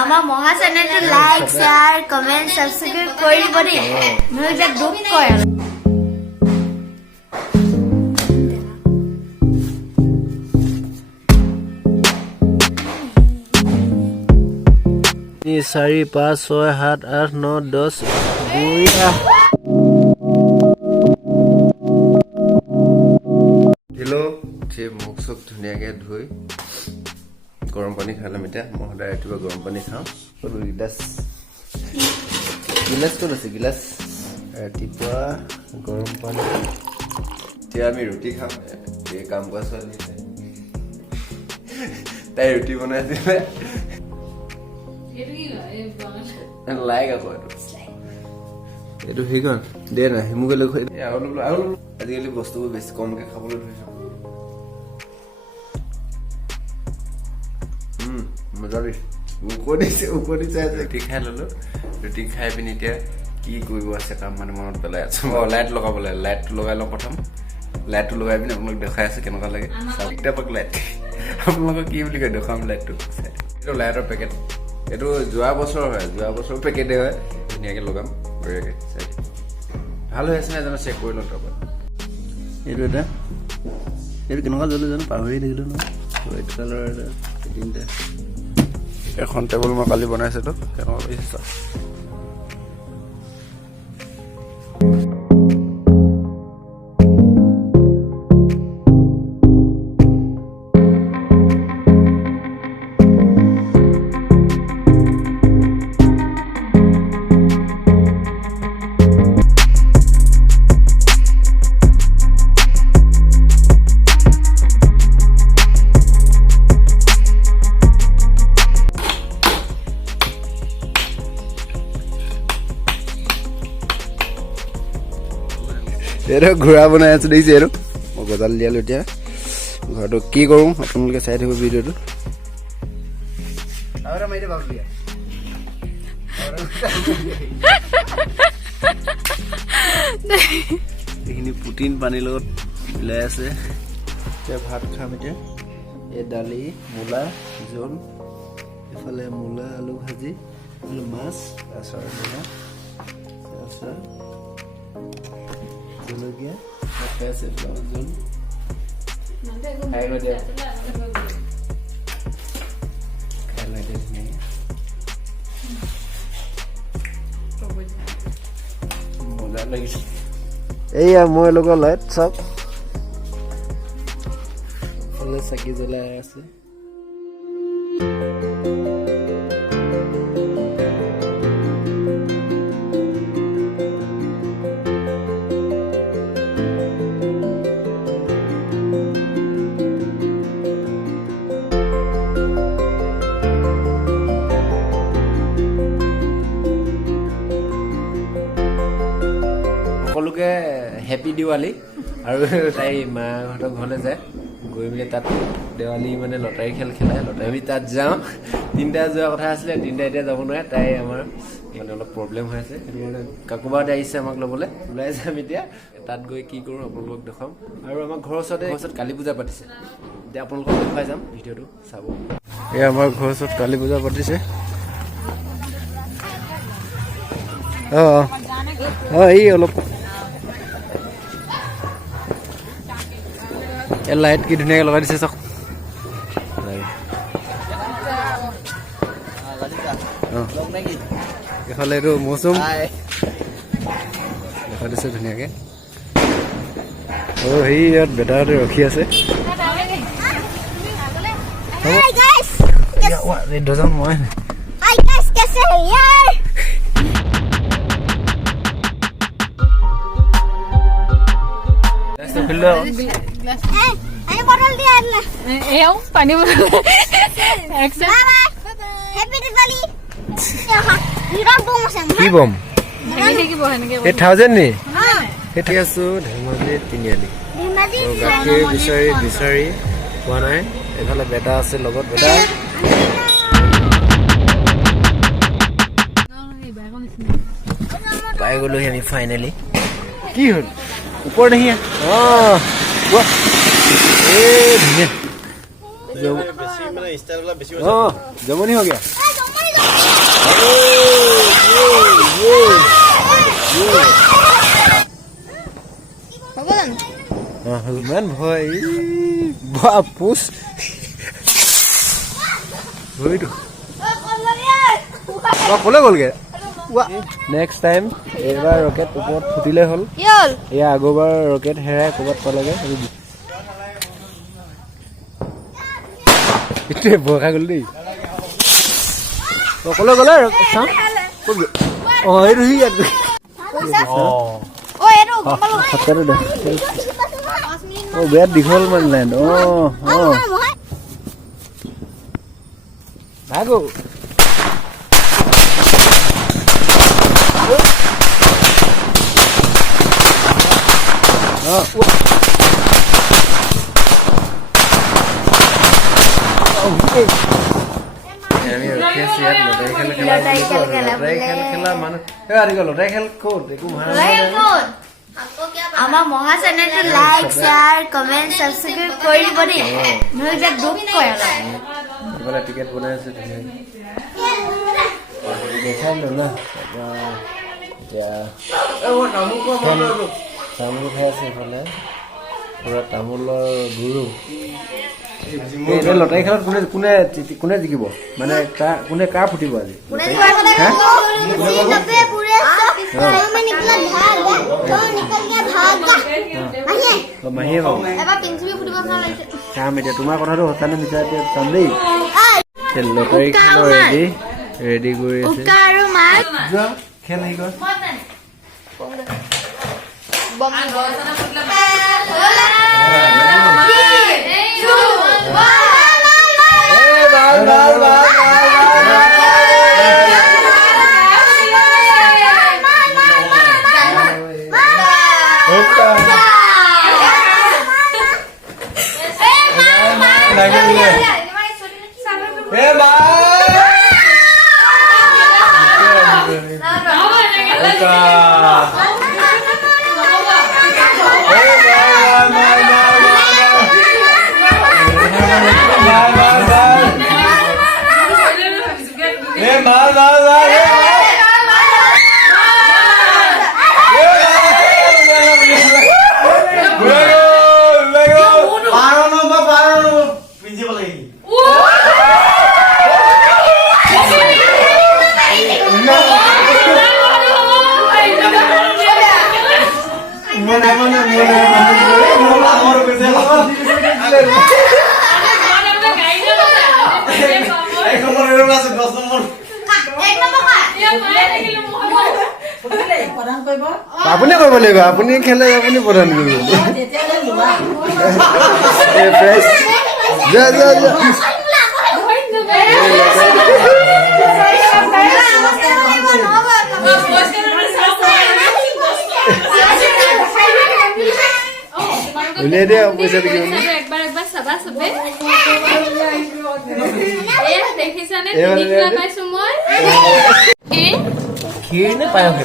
আমাৰ মহা চেনেলটো লাইক শেয়াৰ কমেন্ট সাবস্ক্ৰাইব কৰি দিব দেই মই যে দুখ কয় তিনি 4 5 6 7 8 9 10 বুইয়া হেল্ল' যে মুখ চুখ ধুনীয়াকৈ ধুই গৰম পানী খালে এতিয়া মই সদায় ৰাতিপুৱা গৰম পানী খাওঁ গিলাচ ক'ত আছে গিলাচ ৰাতিপুৱা গৰম পানী এতিয়া আমি ৰুটি খাম এই কাম কৰা ছোৱালী তাই ৰুটি বনাইছিলে লাইক আকৌ এইটো সেইখন দে না হিমুকে লৈ আজিকালি বস্তুবোৰ বেছি কমকে খাবলৈ ধৰিছো মজা দিছে উকলি চাই ৰুটি খাই ললো ৰুটি খাই পিনি এতিয়া কি কৰিব আছে কাম মানে মনত পেলাই আছো লাইট লগাব লাগে লাইটটো লগাই লওঁ প্ৰথম লাইটটো লগাই পিনি আপোনালোক দেখাই আছে কেনেকুৱা লাগে লাইট আপোনালোকক কি বুলি কয় দেখাম লাইটটো এইটো লাইটৰ পেকেট এইটো যোৱা বছৰ হয় যোৱা বছৰ পেকেটে হয় ধুনীয়াকৈ লগাম বঢ়িয়াকৈ চাই ভাল হৈ আছে নাই জানো চেক কৰি লওঁ তাৰপৰা এইটো এটা এইটো কেনেকুৱা জ্বলে জানো পাহৰি থাকিলো ন হোৱাইট কালাৰ এটা তিনিটা এখন টেবুল মই কালি বনাইছিলোঁ কেনেকুৱা লাগিছে এইটো ঘোঁৰা বনাই আছো দেখিছে এইটো মই গজাল দিয়ালো এতিয়া ঘৰটো কি কৰোঁ আপোনালোকে চাই থাকিব ভিডিঅ'টো এইখিনি পুটিন পানীৰ লগত মিলাই আছে এতিয়া ভাত খাম এতিয়া এই দালি মূলা জোল এফালে মূলা আলু ভাজি মাছ আচাৰ বনা আচাৰ জলকীয়া আছে জোল খাই দিয়া খাই লাগে মজা লাগিছে এইয়া মই লগৰ লাইট চব চাকি জ্বলাই আছে সকলোকে হেপী দিৱালী আৰু তাই মাহঁতৰ ঘৰলৈ যায় গৈ মেলি তাত দেৱালী মানে লটাৰী খেল খেলায় আমি তাত যাওঁ তিনিটা যোৱা কথা আছিলে তিনিটা এতিয়া যাব নোৱাৰে তাই আমাৰ মানে অলপ প্ৰব্লেম হৈ আছে সেইটো কাৰণে কাকোবাত আহিছে আমাক ল'বলৈ ওলাই যাম এতিয়া তাত গৈ কি কৰোঁ আপোনালোকক দেখাম আৰু আমাৰ ঘৰৰ ওচৰত কালী পূজা পাতিছে এতিয়া আপোনালোকক দেখুৱাই যাম ভিডিঅ'টো চাব এই আমাৰ ঘৰৰ ওচৰত কালী পূজা পাতিছে এই অলপ লাইট কি ধুনীয়াকৈ লগাই দিছে চাওক এইফালে এইটো মৌচুম দেখাই দিছে ধুনীয়াকৈ সেই ইয়াত বেটাহঁতে ৰখি আছে দুজন মই পানী কি বম 1000 নি ঠিক আছো ধেমাজি তিনিআলি গাখীৰ বিচাৰি পোৱা নাই এইফালে বেটা আছে লগত বেটা পাই গ'লোহি আমি ফাইনেলি কি হ'ল ওপৰত আহি ধুনীয়া জমনি হৈ গয়া ইমান ভয় বাপুচ ভৰিটো কলে গ'লগে নেক্সট টাইম এইবাৰ ৰকেট ওপৰত ফুটিলে হ'ল এয়া আগৰবাৰ ৰকেট হেৰাই ক'ৰবাত পালেগে এতিয়া ভয় খাই গ'ল দেই কলে গ'লে চাওঁ এইটো সি বিৰাট দীঘল মানে লাইন ভাগো আমাৰ মহা চেনেলটো লাইক শ্বেয়াৰ কমেণ্ট সাবস্ক্ৰাইব কৰি দিব দেই মই যে দুখ কৰে অলপ টিকেট বনাই আছে দেখাই লো না তামোল খাই আছে এইফালে পুৰা তামোলৰ গুৰু লটাৰী খেলত কোনে জিকিব মানে কোনে কাৰ ফুটিব আজি মাহীয়ে চাম এতিয়া তোমাৰ কথাটো সঁচানে মিছা এতিয়া চাম দেই লটাৰী খেলৰ ৰেডি কৰি আছে খেল আহি গ'ল আপুনি কৰিব লাগিব আপুনি খেলে আপুনি প্ৰধান কৰিব উলিয়াই দিয়া পইচা দিব একবাৰ চাবা চবে দেখিছানে তিনিটা পাইছো মই ক্ষীৰ নে পায়স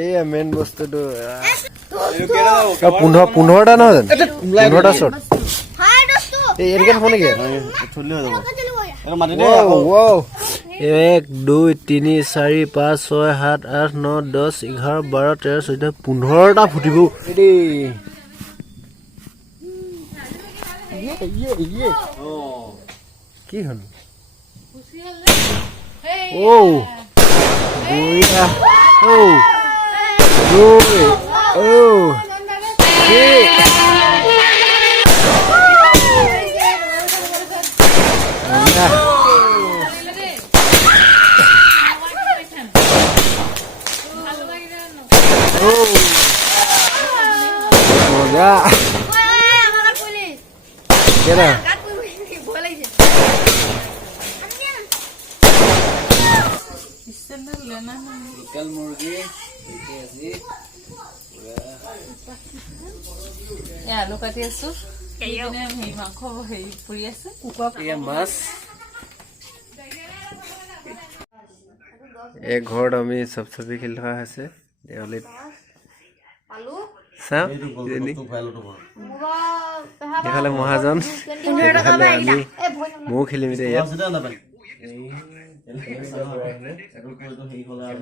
এইয়া মেইন বস্তুটো 15টা নহয় জানো 15টা শ্বট এনেকে থাকো নেকি 1 2 3 4 5 6 7 8 9 10 11 12 13 14 15টা ফুটিব কি হল মজা কেনা লোকেল মুৰ্গী আলু কাটি আছো মাংস পুৰি আছে মাছ এই ঘৰত আমি চব ছবি খেলি থকা হৈছে দেৱালীত চাম এইফালে মহাজন এইফালে আমি ময়ো খেলিম এতিয়া ইয়াত হেৰি হ'লে আৰু